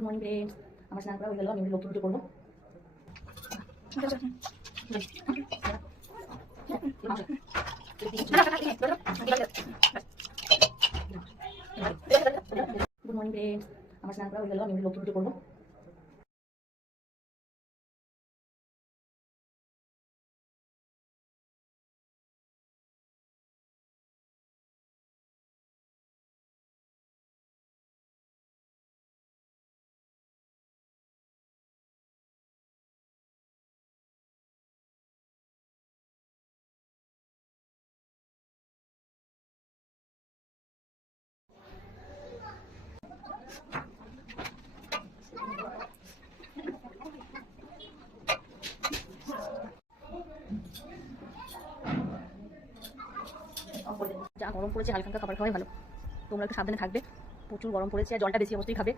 Good morning friends. আমার স্নান করা হয়ে গেল, আমি লক্ষ্মী পুজো করবো। গুড মর্নিং ফ্রেন্ডস, আমার স্নান করা হয়ে গেল, আমি লক্ষ্মী পুজো করবো। যা গরম পড়েছে, হালকা হালকা খাবার খাওয়াই ভালো। তোমরা একটু সাবধানে থাকবে, প্রচুর গরম পড়েছে আর জলটা বেশি অবশ্যই খাবে।